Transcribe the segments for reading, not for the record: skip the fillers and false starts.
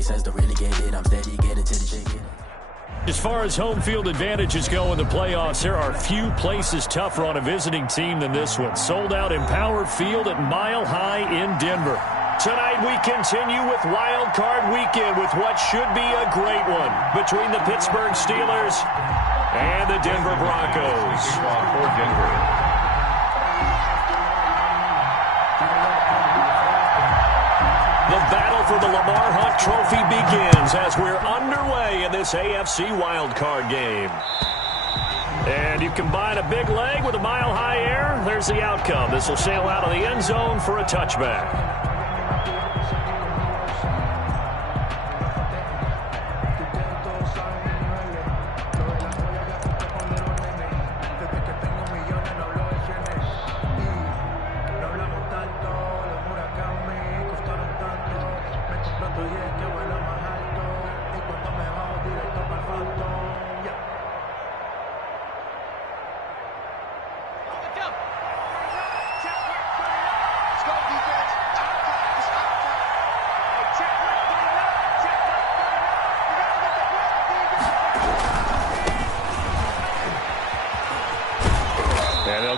makes sense to really get it. I'm steady getting to the chicken. As far as home field advantages go in the playoffs, there are few places tougher on a visiting team than this one. Sold out Empower Field at Mile High in Denver. Tonight we continue with Wild Card Weekend with what should be a great one between the Pittsburgh Steelers and the Denver Broncos. For Denver. The battle for the Lamar Hunt Trophy begins as we're underway in this AFC wildcard game. And you combine a big leg with a mile-high air, there's the outcome. This will sail out of the end zone for a touchback.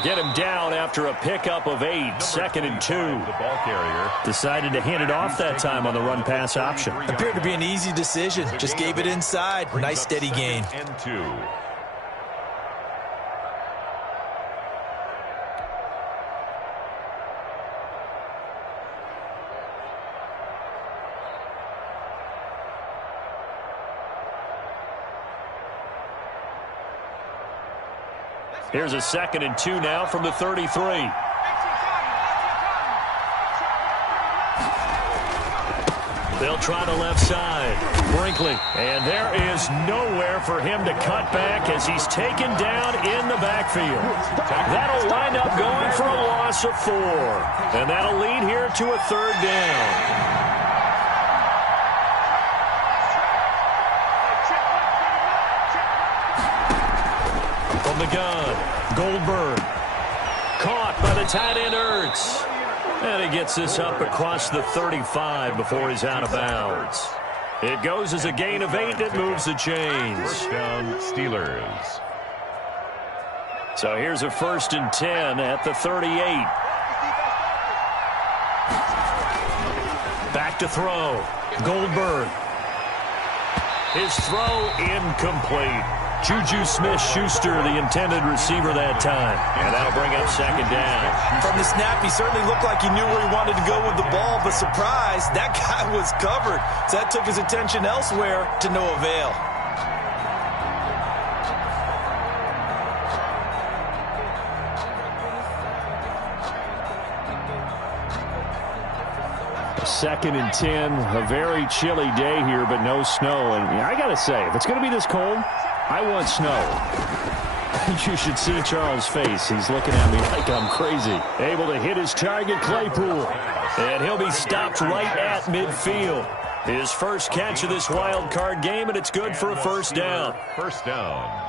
Get him down after a pickup of 8, 2nd and 2. The ball carrier decided to hand it off that time on the run-pass option. Appeared to be an easy decision. Just gave it inside. Nice steady gain. And 2. Here's a 2nd and 2 now from the 33. They'll try the left side. Brinkley. And there is nowhere for him to cut back as he's taken down in the backfield. That'll wind up going for a loss of 4. And that'll lead here to a 3rd down. From the gun, Goldberg. Caught by the tight end Ertz. And he gets this up across the 35 before he's out of bounds. It goes as a gain of 8 that moves the chains. First down, Steelers. So here's a 1st and 10 at the 38. Back to throw. Goldberg. His throw incomplete. Juju Smith-Schuster, the intended receiver that time. And that'll bring up 2nd down. From the snap, he certainly looked like he knew where he wanted to go with the ball, but surprise, that guy was covered. So that took his attention elsewhere to no avail. Second and 10, a very chilly day here, but no snow. And I got to say, if it's going to be this cold, I want snow. You should see Charles' face. He's looking at me like I'm crazy. Able to hit his target, Claypool. And he'll be stopped right at midfield. His first catch of this wild card game, and it's good for a 1st down. First down.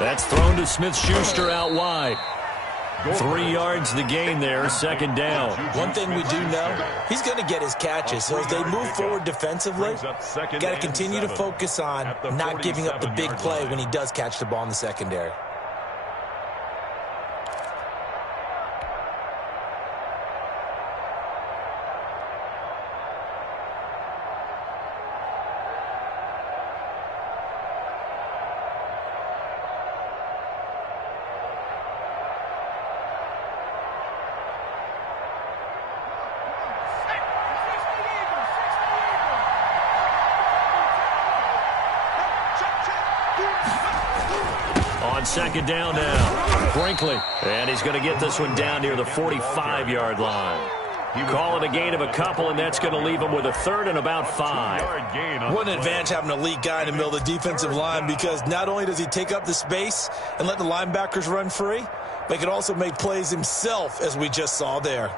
That's thrown to Smith-Schuster out wide. 3 yards the gain there, 2nd down. One thing we do know, he's going to get his catches. So as they move forward defensively, got to continue to focus on not giving up the big play when he does catch the ball in the secondary. On 2nd down now, Brinkley. And he's going to get this one down near the 45-yard line. Call it a gain of a couple, and that's going to leave him with a 3rd and about 5. What an advantage having an elite guy in the middle of the defensive line, because not only does he take up the space and let the linebackers run free, but he can also make plays himself, as we just saw there.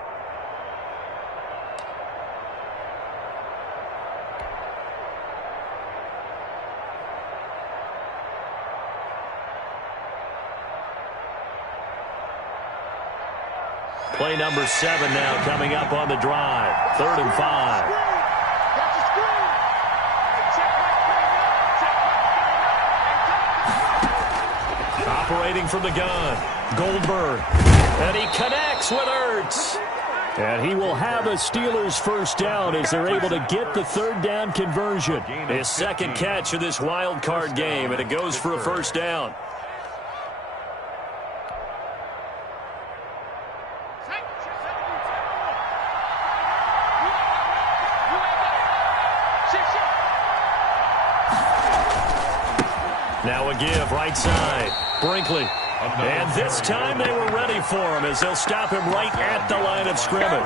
Play number 7 now coming up on the drive. 3rd and 5. Operating from the gun, Goldberg. And he connects with Ertz. And he will have a Steelers first down as they're able to get the 3rd down conversion. His 2nd catch of this wild card game, and it goes for a first down. Now a give, right side. Brinkley. And this time they were ready for him as they'll stop him right at the line of scrimmage.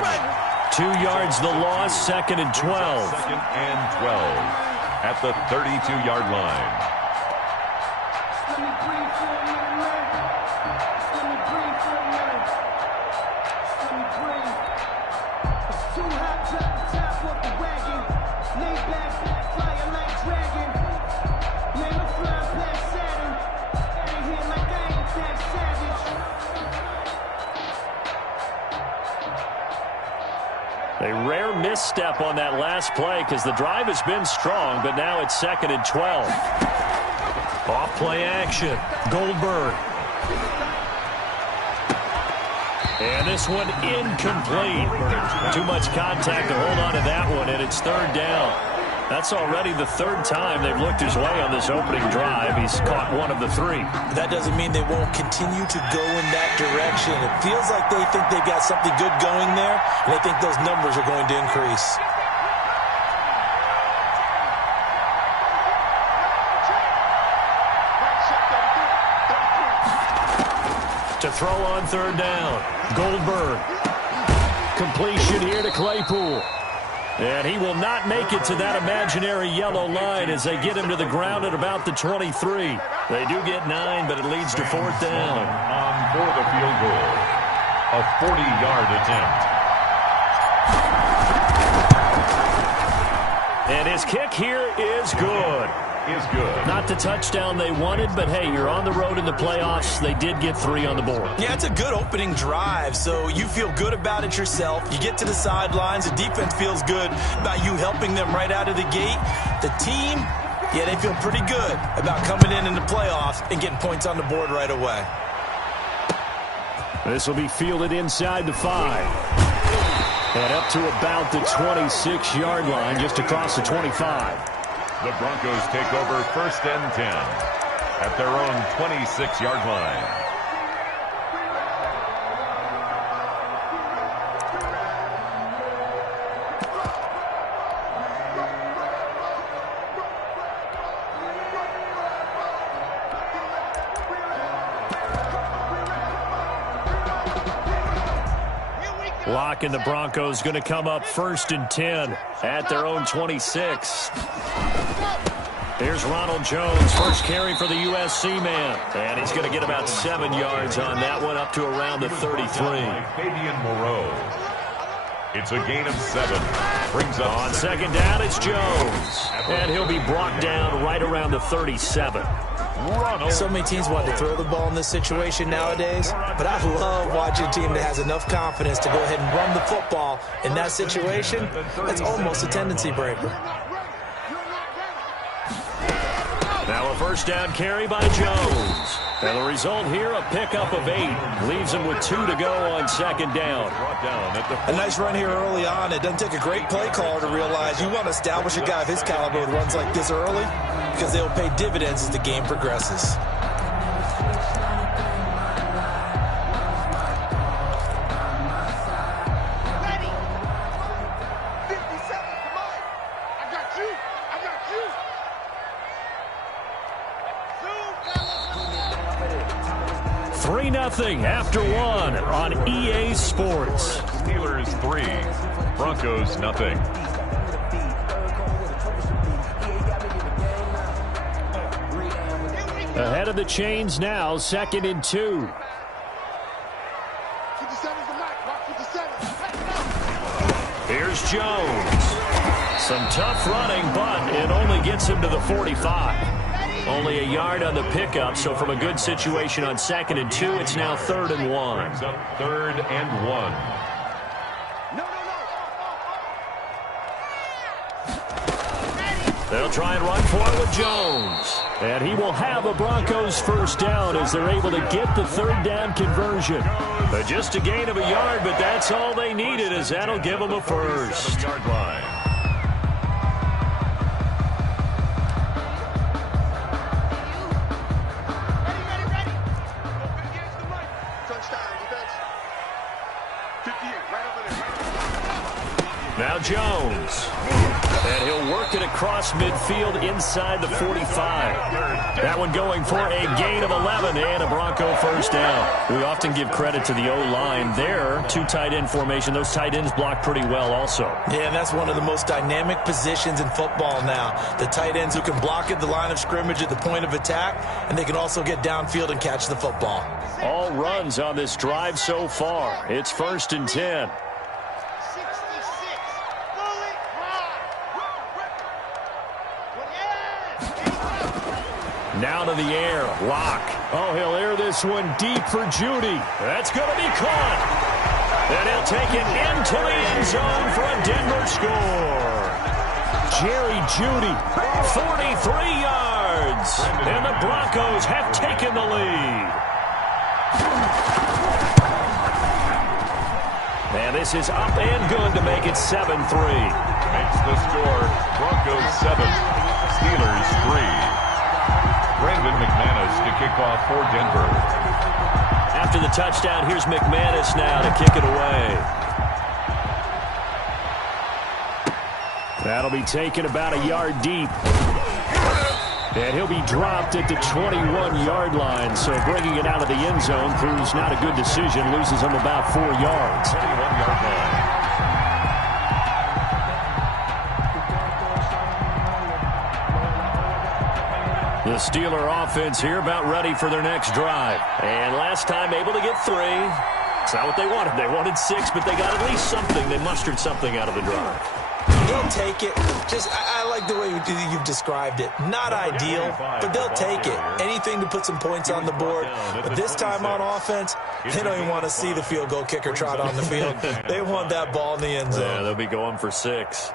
2 yards the loss, 2nd and 12. 2nd and 12 at the 32-yard line. A rare misstep on that last play because the drive has been strong, but now it's 2nd and 12. Off play action. Goldberg. And this one incomplete. Too much contact to hold on to that one, and it's 3rd down. That's already the 3rd time they've looked his way on this opening drive. He's caught 1 of the 3. That doesn't mean they won't continue to go in that direction. It feels like they think they've got something good going there, and they think those numbers are going to increase. To throw on 3rd down, Goldberg. Completion here to Claypool. And he will not make it to that imaginary yellow line as they get him to the ground at about the 23. They do get 9, but it leads to 4th down. On for the field goal. A 40-yard attempt. And his kick here is good. Not the touchdown they wanted, but hey, you're on the road in the playoffs. They did get 3 on the board. Yeah, it's a good opening drive, so you feel good about it yourself. You get to the sidelines. The defense feels good about you helping them right out of the gate. The team, yeah, they feel pretty good about coming in the playoffs and getting points on the board right away. This will be fielded inside the 5. And up to about the 26-yard line, just across the 25. The Broncos take over 1st and 10 at their own 26-yard line. Lock and the Broncos going to come up 1st and 10 at their own 26. Here's Ronald Jones, first carry for the USC man. And he's going to get about 7 yards on that one, up to around the 33. Fabian Moreau. It's a gain of 7. Brings up on 2nd down, it's Jones. And he'll be brought down right around the 37. So many teams want to throw the ball in this situation nowadays, but I love watching a team that has enough confidence to go ahead and run the football in that situation. That's almost a tendency breaker. Now a first down carry by Jones. And the result here, a pickup of 8. Leaves him with 2 to go on 2nd down. A nice run here early on. It doesn't take a great play caller to realize you want to establish a guy of his caliber with runs like this early, because they'll pay dividends as the game progresses. Nothing after 1 on EA Sports. Steelers 3, Broncos nothing. Ahead of the chains now, 2nd and 2. Here's Jones. Some tough running, but it only gets him to the 45. Only a yard on the pickup, so from a good situation on 2nd and 2, it's now 3rd and 1. Brings up 3rd and 1. They'll try and run for it with Jones. And he will have a Broncos first down as they're able to get the 3rd down conversion. But just a gain of a yard, but that's all they needed, as that'll give them a first. 37-yard line. Now Jones. And he'll work it across midfield inside the 45. That one going for a gain of 11 and a Bronco first down. We often give credit to the O-line there. 2 tight end formation. Those tight ends block pretty well also. Yeah, and that's one of the most dynamic positions in football now. The tight ends who can block at the line of scrimmage at the point of attack, and they can also get downfield and catch the football. All runs on this drive so far. It's 1st and 10. Now to the air. Lock. Oh, he'll air this one deep for Judy. That's going to be caught. And he'll take it into the end zone for a Denver score. Jerry Judy, 43 yards. And the Broncos have taken the lead. And this is up and good to make it 7-3. Makes the score Broncos 7, Steelers 3. Brandon McManus to kick off for Denver. After the touchdown, here's McManus now to kick it away. That'll be taken about a yard deep. And he'll be dropped at the 21-yard line. So bringing it out of the end zone proves not a good decision. Loses him about 4 yards. 21-yard line. The Steeler offense here about ready for their next drive. And last time able to get 3. It's not what they wanted. They wanted 6, but they got at least something. They mustered something out of the drive. They'll take it. I like the way you've described it. Not ideal, but they'll take it. Anything to put some points on the board. But this time on offense, they don't even want to see the field goal kicker trot on the field. They want that ball in the end zone. Yeah, they'll be going for 6.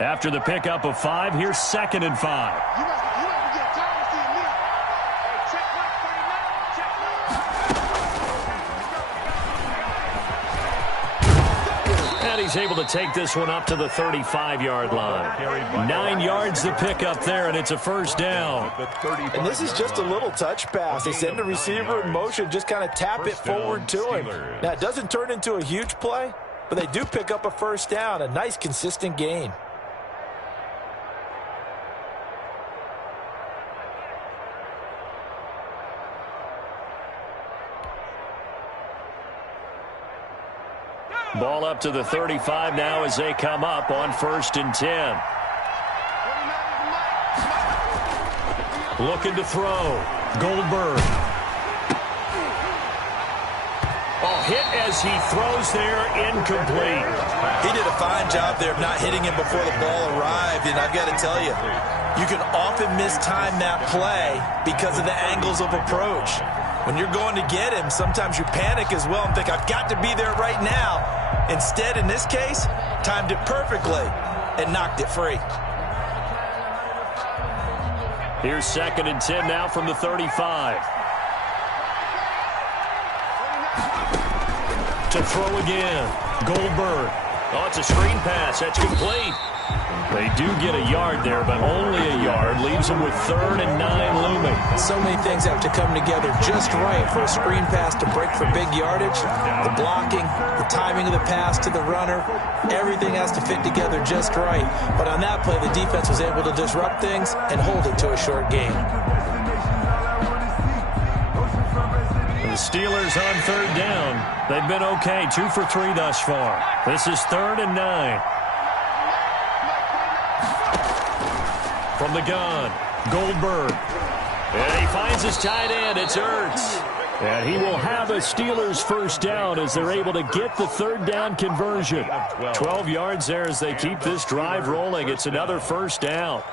After the pickup of 5, here's 2nd and 5. And he's able to take this one up to the 35-yard line. 9 yards to pick up there, and it's a first down. And this is just a little touch pass. They send the receiver in motion, just kind of tap it forward to him. Now, it doesn't turn into a huge play, but they do pick up a first down, a nice, consistent gain. Ball up to the 35 now as they come up on 1st and 10. Looking to throw. Goldberg. Oh, hit as he throws there, incomplete. He did a fine job there of not hitting him before the ball arrived, and I've got to tell you, you can often mistime that play because of the angles of approach. When you're going to get him, sometimes you panic as well and think, I've got to be there right now. Instead, in this case, timed it perfectly and knocked it free. Here's 2nd and 10 now from the 35. To throw again. Goldberg. Oh, it's a screen pass. That's complete. They do get a yard there, but only a yard. Leaves them with 3rd and 9 looming. So many things have to come together just right for a screen pass to break for big yardage. The blocking, the timing of the pass to the runner, everything has to fit together just right. But on that play, the defense was able to disrupt things and hold it to a short gain. The Steelers on third down. They've been okay, 2 for 3 thus far. This is 3rd and 9. From the gun, Goldberg. And he finds his tight end. It's Ertz. And he will have a Steelers first down as they're able to get the third down conversion. 12 yards there as they keep this drive rolling. It's another first down.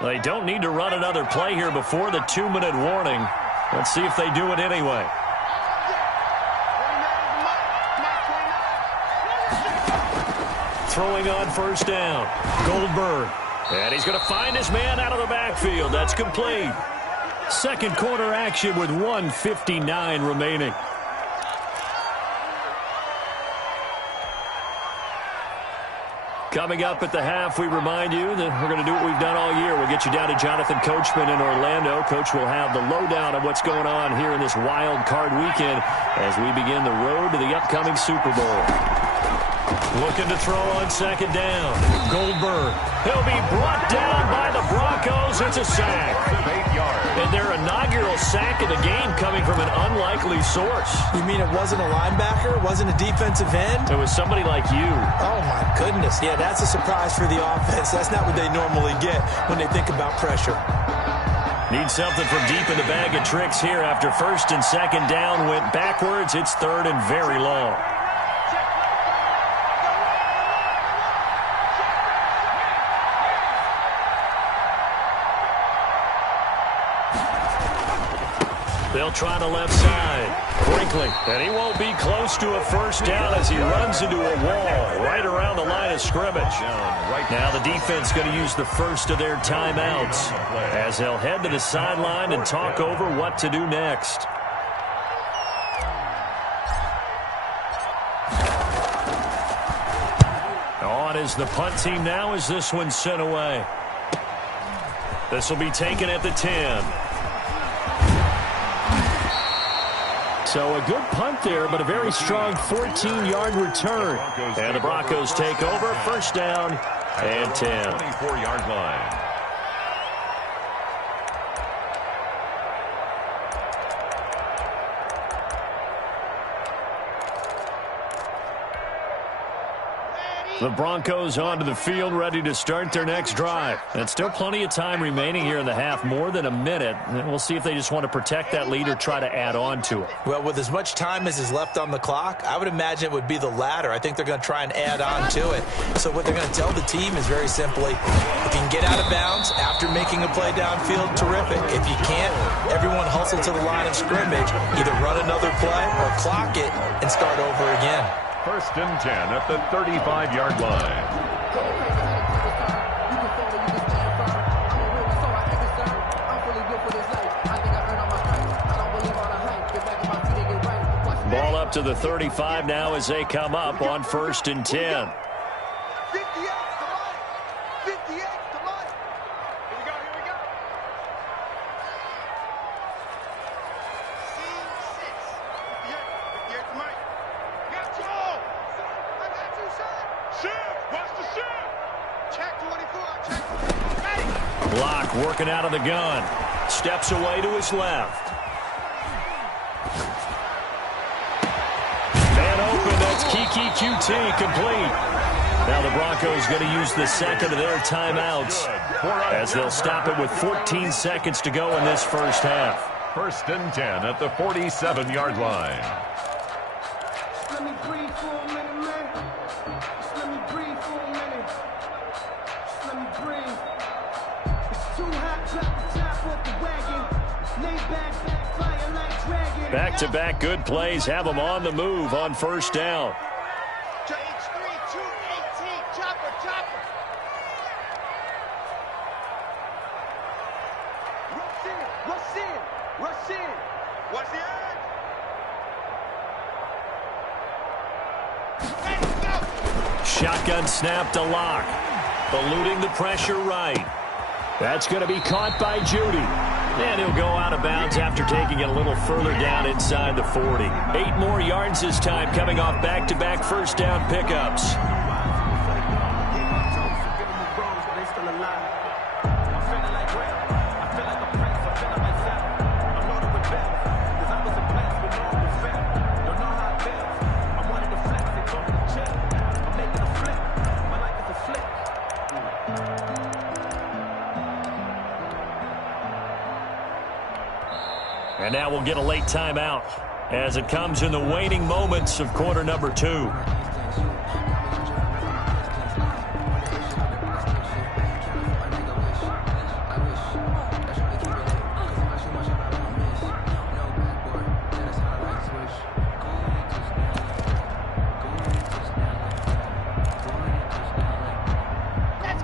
They don't need to run another play here before the 2-minute warning. Let's see if they do it anyway. Throwing on first down, Goldberg. And he's going to find his man out of the backfield. That's complete. Second quarter action with 1:59 remaining. Coming up at the half, we remind you that we're going to do what we've done all year. We'll get you down to Jonathan Coachman in Orlando. Coach will have the lowdown of what's going on here in this wild card weekend as we begin the road to the upcoming Super Bowl. Looking to throw on second down. Goldberg. He'll be brought down by the Broncos. It's a sack. 8 yards. And their inaugural sack of the game coming from an unlikely source. You mean it wasn't a linebacker? It wasn't a defensive end? It was somebody like you. Oh, my goodness. Yeah, that's a surprise for the offense. That's not what they normally get when they think about pressure. Need something from deep in the bag of tricks here after first and second down went backwards. It's third and very long. They'll try the left side. Brinkley. And he won't be close to a first down as he runs into a wall right around the line of scrimmage. Now the defense going to use the first of their timeouts as they'll head to the sideline and talk over what to do next. On is the punt team now as this one's sent away. This will be taken at the 10. So a good punt there, but a very strong 14-yard return. And the Broncos take over, first down and 10. 24-yard line. The Broncos onto the field, ready to start their next drive. And still plenty of time remaining here in the half, more than a minute. And we'll see if they just want to protect that lead or try to add on to it. Well, with as much time as is left on the clock, I would imagine it would be the latter. I think they're going to try and add on to it. So what they're going to tell the team is very simply, if you can get out of bounds after making a play downfield, terrific. If you can't, everyone hustle to the line of scrimmage, either run another play or clock it and start over again. First and 10 at the 35-yard line. Ball up to the 35 now as they come up on first and 10. Working out of the gun. Steps away to his left. Man open. That's Kiki QT complete. Now the Broncos going to use the second of their timeouts as they'll stop it with 14 seconds to go in this first half. First and 10 at the 47-yard line. Let me breathe for a minute, man. Just let me breathe for a minute. Just let me breathe. Back-to-back good plays have them on the move on first down. Shotgun snap to Lock. Eluding the pressure right. That's going to be caught by Judy. And he'll go out of bounds after taking it a little further down inside the 40. 8 more yards this time coming off back-to-back first down pickups. And now we'll get a late timeout as it comes in the waning moments of quarter number 2.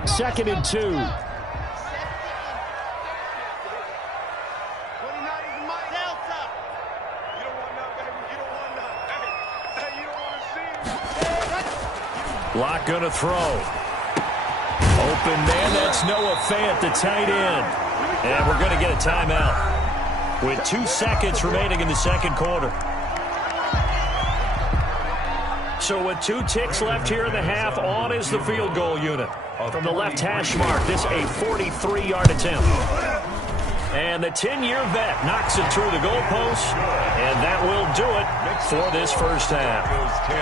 Second and 2. Lock going to throw. Open man, that's Noah Fant, the tight end. And we're going to get a timeout with 2 seconds remaining in the second quarter. So with 2 ticks left here in the half, on is the field goal unit. From the left hash mark, this a 43-yard attempt. And the 10-year vet knocks it through the goalpost, and that will do it for this first half.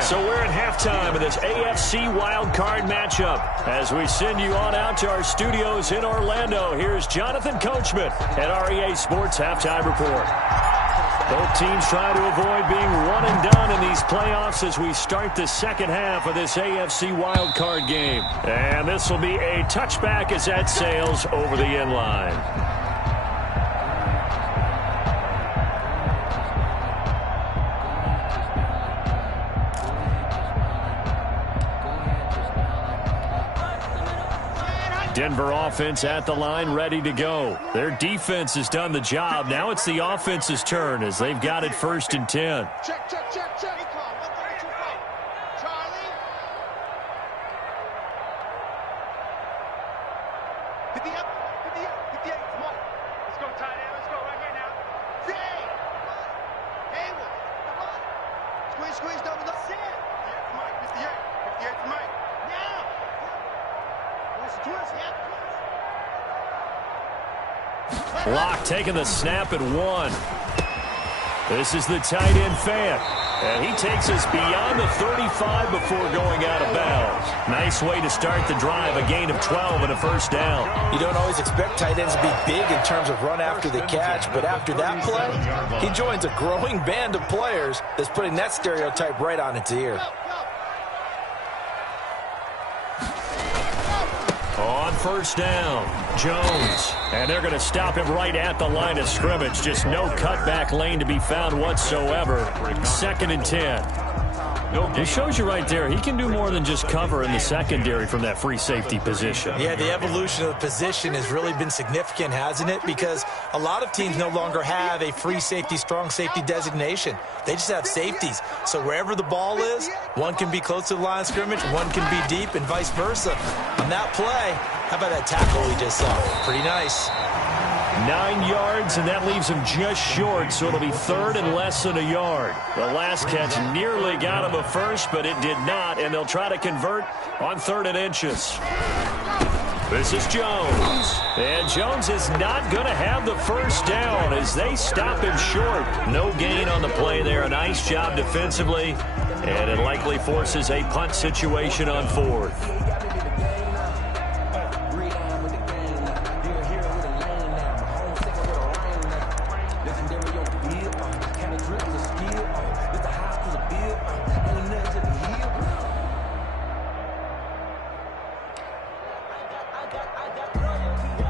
So we're at halftime of this AFC wildcard matchup. As we send you on out to our studios in Orlando, here's Jonathan Coachman at REA Sports Halftime Report. Both teams try to avoid being one and done in these playoffs as we start the second half of this AFC wildcard game. And this will be a touchback as that sails over the end line. Denver offense at the line, ready to go. Their defense has done the job. Now it's the offense's turn as they've got it 1st and 10. Check, check, check, check. Charlie. 50 up, 58. Come on. Let's go, tight end. Let's go right here now. Zay. Hayward. Come on. Squeeze, double up. Sit. 58 to Mike. Now. Twist. Locke taking the snap at 1. This is the tight end Fant. And he takes us beyond the 35 before going out of bounds. Nice way to start the drive, a gain of 12 and a first down. You don't always expect tight ends to be big in terms of run after the catch, but after that play, he joins a growing band of players that's putting that stereotype right on its ear. On first down, Jones. And they're going to stop him right at the line of scrimmage. Just no cutback lane to be found whatsoever. 2nd and 10. It shows you right there, he can do more than just cover in the secondary from that free safety position. Yeah, the evolution of the position has really been significant, hasn't it? Because a lot of teams no longer have a free safety, strong safety designation. They just have safeties. So wherever the ball is, one can be close to the line of scrimmage, one can be deep, and vice versa. On that play, how about that tackle we just saw? Pretty nice. 9 yards, and that leaves him just short, so it'll be 3rd and less than a yard. The last catch nearly got him a first, but it did not, and they'll try to convert on 3rd and inches. This is Jones. And Jones is not going to have the first down as they stop him short. No gain on the play there. A nice job defensively, and it likely forces a punt situation on 4th.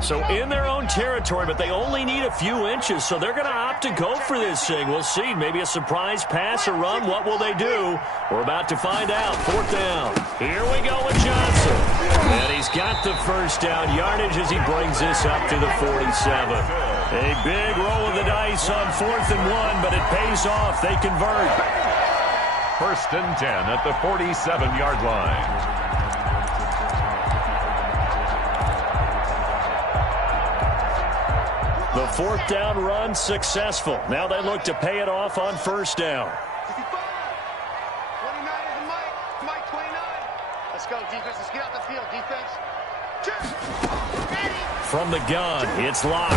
So in their own territory, but they only need a few inches, so they're going to opt to go for this thing. We'll see. Maybe a surprise pass or run. What will they do? We're about to find out. 4th down. Here we go with Johnson. And he's got the first down yardage as he brings this up to the 47. A big roll of the dice on 4th and 1, but it pays off. They convert. 1st and 10 at the 47-yard line. The 4th down run successful. Now they look to pay it off on 1st down. 55. 29 is the Mike 29. Let's go, defense. Let's get out the field, defense. Ready. From the gun, it's Locke.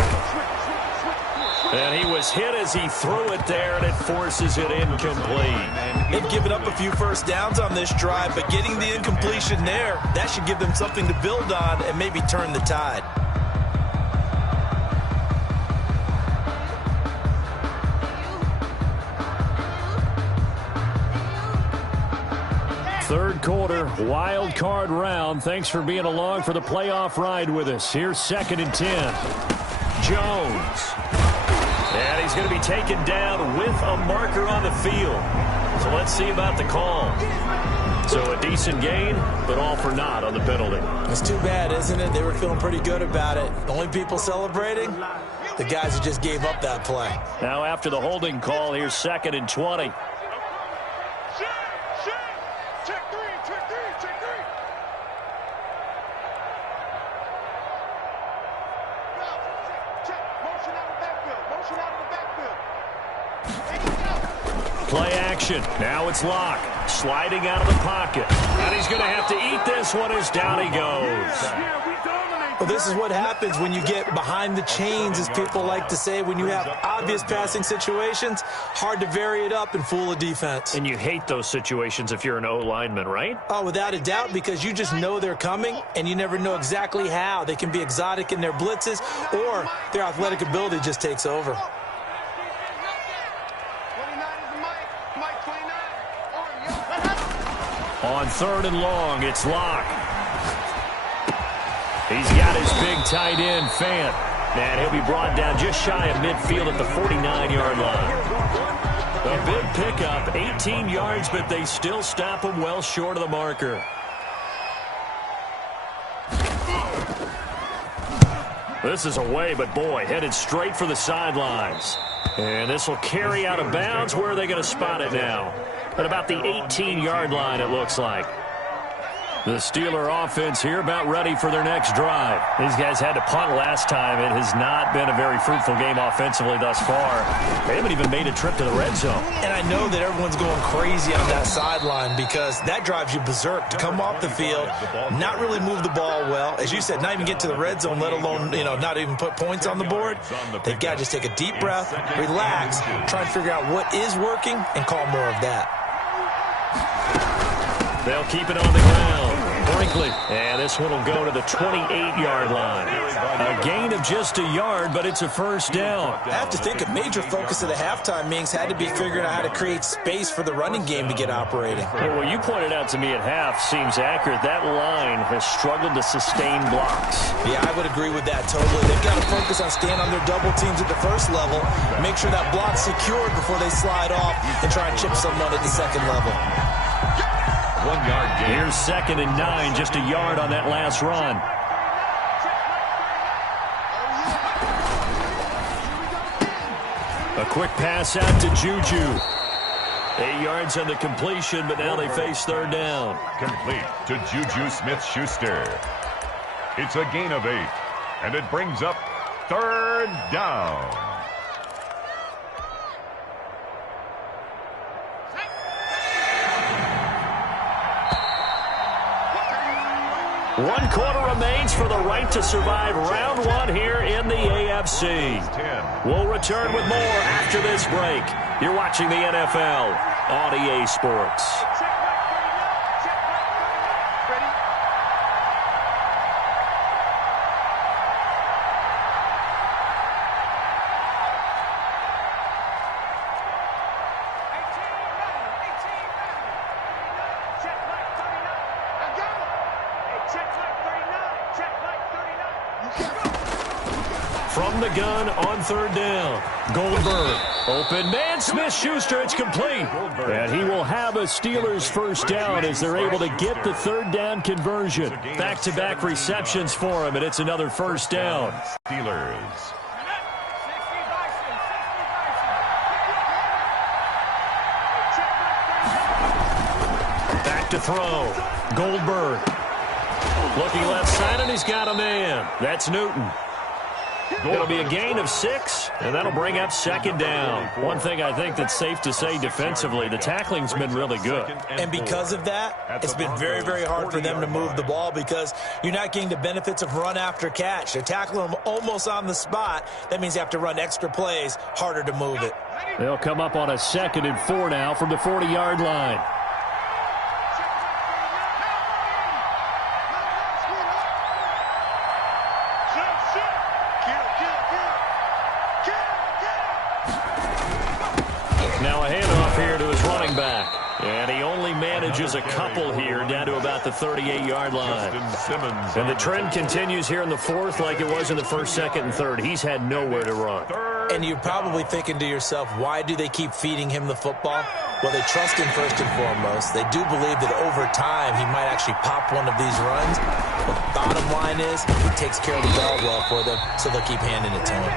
And he was hit as he threw it there, and it forces it incomplete. They've given up a few first downs on this drive, but getting the incompletion there, that should give them something to build on and maybe turn the tide. Third quarter, wild card round. Thanks for being along for the playoff ride with us. Here's 2nd and 10. Jones. And he's going to be taken down with a marker on the field. So let's see about the call. So a decent gain, but all for naught on the penalty. It's too bad, isn't it? They were feeling pretty good about it. The only people celebrating, the guys who just gave up that play. Now after the holding call, here's 2nd and 20. Play action. Now it's Locke. Sliding out of the pocket. And he's going to have to eat this one as down he goes. Well, this is what happens when you get behind the chains, as people like to say. When you have obvious passing situations, hard to vary it up and fool a defense. And you hate those situations if you're an O-lineman, right? Oh, without a doubt, because you just know they're coming, and you never know exactly how. They can be exotic in their blitzes, or their athletic ability just takes over. On 3rd and long, it's Locke. He's got his big tight end, Fant. And he'll be brought down just shy of midfield at the 49-yard line. A big pickup, 18 yards, but they still stop him well short of the marker. This is away, but boy, headed straight for the sidelines. And this will carry out of bounds. Where are they going to spot it now? At about the 18-yard line, it looks like. The Steeler offense here about ready for their next drive. These guys had to punt last time. It has not been a very fruitful game offensively thus far. They haven't even made a trip to the red zone. And I know that everyone's going crazy on that sideline because that drives you berserk to come off the field, not really move the ball well. As you said, not even get to the red zone, let alone, not even put points on the board. They've got to just take a deep breath, relax, try and figure out what is working, and call more of that. They'll keep it on the ground. Brinkley. And this one will go to the 28-yard line. A gain of just a yard, but it's a first down. I have to think a major focus of the halftime meetings had to be figuring out how to create space for the running game to get operating. Well, what you pointed out to me at half seems accurate. That line has struggled to sustain blocks. Yeah, I would agree with that totally. They've got to focus on staying on their double teams at the first level, make sure that block's secured before they slide off and try and chip someone at the second level. 1 yard gain. Here's 2nd and 9, just a yard on that last run. A quick pass out to Juju. 8 yards on the completion, but now they face 3rd down. Complete to Juju Smith-Schuster. It's a gain of 8, and it brings up 3rd down. One quarter remains for the right to survive round 1 here in the AFC. We'll return with more after this break. You're watching the NFL on EA Sports. From the gun on 3rd down. Goldberg. Open man. Smith-Schuster. It's complete. And he will have a Steelers first down as they're able to get the 3rd down conversion. Back-to-back receptions for him, and it's another first down. Steelers. Back to throw. Goldberg. Looking left side, and he's got a man. That's Newton. It'll be a gain of 6, and that'll bring up 2nd down. One thing I think that's safe to say defensively, the tackling's been really good. And because of that, it's been very, very hard for them to move the ball because you're not getting the benefits of run after catch. They're tackling them almost on the spot. That means they have to run extra plays, harder to move it. They'll come up on a 2nd and 4 now from the 40-yard line. averages a couple here, down to about the 38-yard line. And the trend continues here in the fourth like it was in the first, second, and third. He's had nowhere to run. And you're probably thinking to yourself, why do they keep feeding him the football? Well, they trust him first and foremost. They do believe that over time he might actually pop one of these runs. But the bottom line is he takes care of the ball well for them, so they'll keep handing it to him.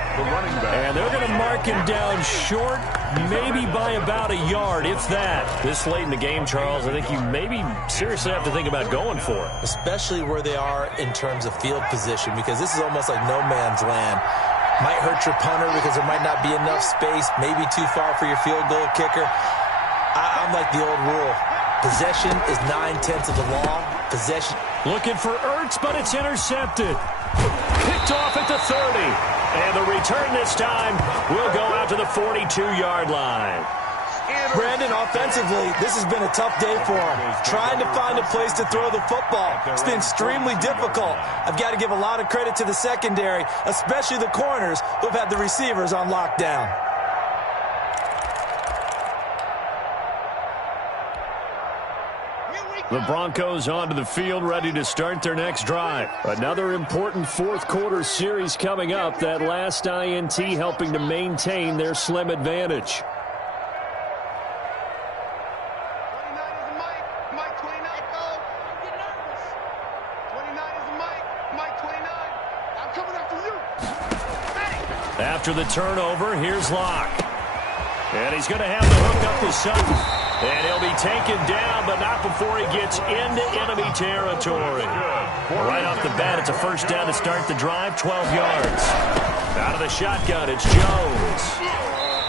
And they're going to mark him down short, maybe by about a yard, if that. This late in the game, Charles, I think you maybe seriously have to think about going for it. Especially where they are in terms of field position, because this is almost like no man's land. Might hurt your punter because there might not be enough space, maybe too far for your field goal kicker. I'm like the old rule. Possession is 9/10 of the law. Possession. Looking for Ertz, but it's intercepted. Picked off at the 30. And the return this time will go out to the 42-yard line. Brandon, offensively, this has been a tough day for him. Trying to find a place to throw the football. It's been extremely difficult. I've got to give a lot of credit to the secondary, especially the corners who've had the receivers on lockdown. The Broncos onto the field, ready to start their next drive. Another important fourth quarter series coming up. That last INT helping to maintain their slim advantage. 29 is a Mike. Mike 29, go. Don't get nervous. 29 is a Mike. Mike 29. I'm coming after you. Hey. After the turnover, here's Locke. And he's going to have the hook up to Sutton. And he'll be taken down, but not before he gets into enemy territory. Right off the bat, it's a first down to start the drive, 12 yards. Out of the shotgun, it's Jones.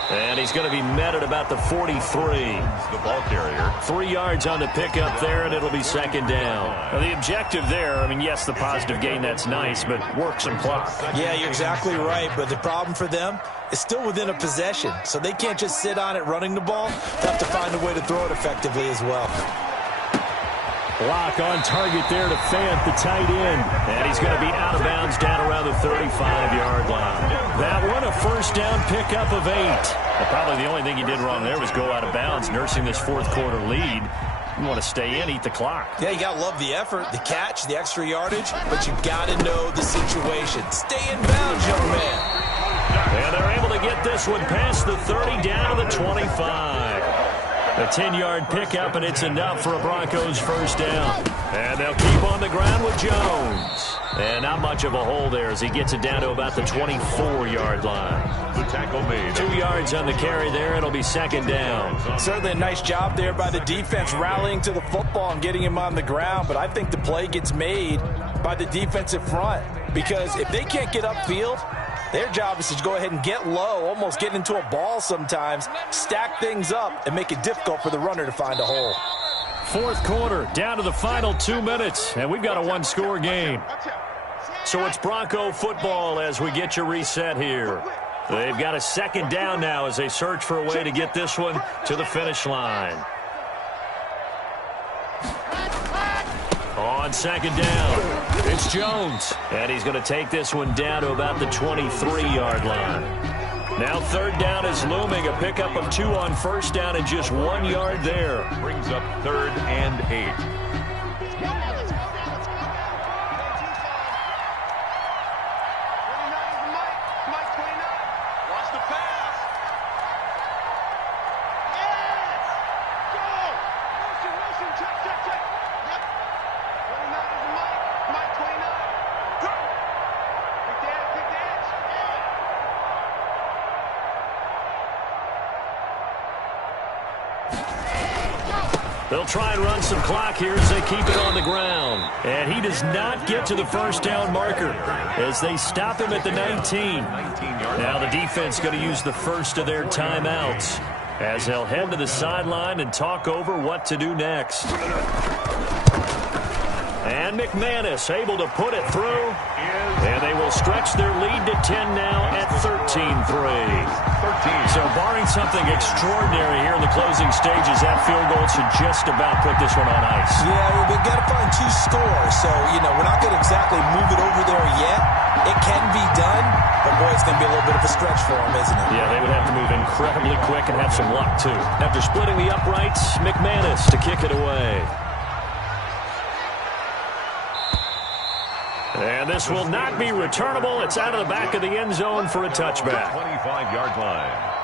And he's going to be met at about the 43. The ball carrier. 3 yards on the pickup there, and it'll be second down. Now, the objective there, I mean, yes, the positive gain, that's nice, but work some clock. Yeah, you're exactly right, but the problem for them is still within a possession, so they can't just sit on it running the ball. They have to find a way to throw it effectively as well. Block on target there to Fant, the tight end. And he's going to be out of bounds down around the 35-yard line. That one, a first down pickup of 8. Well, probably the only thing he did wrong there was go out of bounds, nursing this fourth quarter lead. You want to stay in, eat the clock. Yeah, you got to love the effort, the catch, the extra yardage, but you got to know the situation. Stay in bounds, young man. And they're able to get this one past the 30 down to the 25. A 10-yard pickup, and it's enough for a Broncos first down. And they'll keep on the ground with Jones. And not much of a hole there as he gets it down to about the 24-yard line. The tackle made. 2 yards on the carry there. It'll be second down. Certainly a nice job there by the defense rallying to the football and getting him on the ground. But I think the play gets made by the defensive front. Because if they can't get upfield, their job is to go ahead and get low, almost get into a ball sometimes, stack things up, and make it difficult for the runner to find a hole. Fourth quarter, down to the final 2 minutes, and we've got a one-score game. So it's Bronco football as we get you reset here. They've got a second down now as they search for a way to get this one to the finish line. On second down, it's Jones. And he's going to take this one down to about the 23-yard line. Now third down is looming. A pickup of 2 on first down and just 1 yard there. Brings up 3rd and 8. They'll try and run some clock here as they keep it on the ground. And he does not get to the first down marker as they stop him at the 19. Now the defense going to use the first of their timeouts as they'll head to the sideline and talk over what to do next. And And McManus able to put it through. And they will stretch their lead to 10 now at 13-3. So barring something extraordinary here in the closing stages, that field goal should just about put this one on ice. Yeah, we've got to find 2 scores. So, we're not going to exactly move it over there yet. It can be done, but boy, it's going to be a little bit of a stretch for them, isn't it? Yeah, they would have to move incredibly quick and have some luck, too. After splitting the uprights, McManus to kick it away. And this will not be returnable. It's out of the back of the end zone for a touchback. 25-yard line.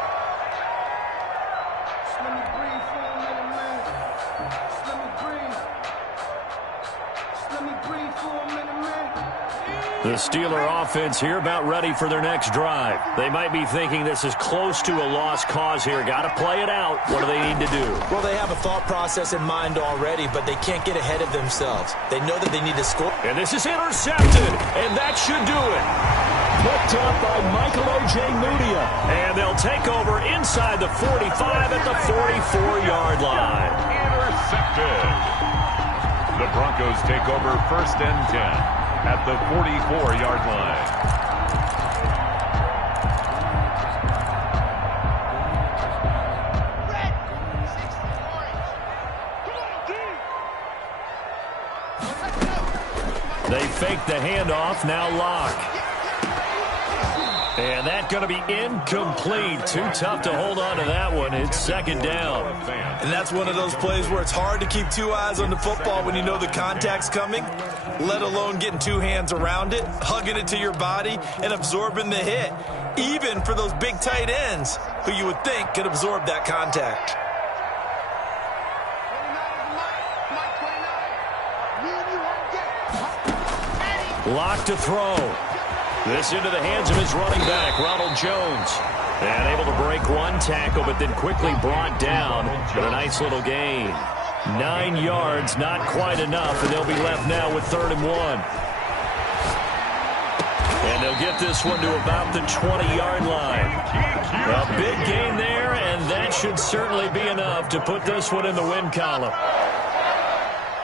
The Steeler offense here about ready for their next drive. They might be thinking this is close to a lost cause here. Got to play it out. What do they need to do? Well, they have a thought process in mind already, but they can't get ahead of themselves. They know that they need to score. And this is intercepted, and that should do it. Picked up by Michael O.J. Mudia. And they'll take over inside the 45 at the 44-yard line. Intercepted. The Broncos take over 1st and 10. At the 44-yard line. They fake the handoff, now lock. And that's going to be incomplete. Too tough to hold on to that one. It's 2nd down. And that's one of those plays where it's hard to keep 2 eyes on the football when you know the contact's coming, let alone getting 2 hands around it, hugging it to your body, and absorbing the hit, even for those big tight ends who you would think could absorb that contact. Lock to throw. This into the hands of his running back, Ronald Jones. And able to break 1 tackle, but then quickly brought down with a nice little gain. 9 yards, not quite enough, and they'll be left now with 3rd and 1. And they'll get this one to about the 20-yard line. A big gain there, and that should certainly be enough to put this one in the win column.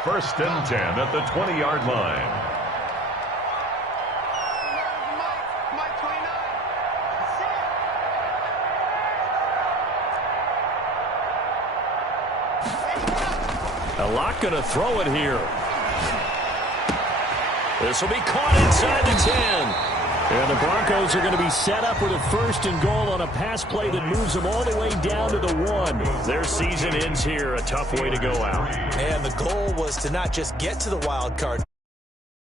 1st and 10 at the 20-yard line. Lock going to throw it here. This will be caught inside the 10. And the Broncos are going to be set up with a 1st and goal on a pass play that moves them all the way down to the 1. Their season ends here. A tough way to go out. And the goal was to not just get to the wild card.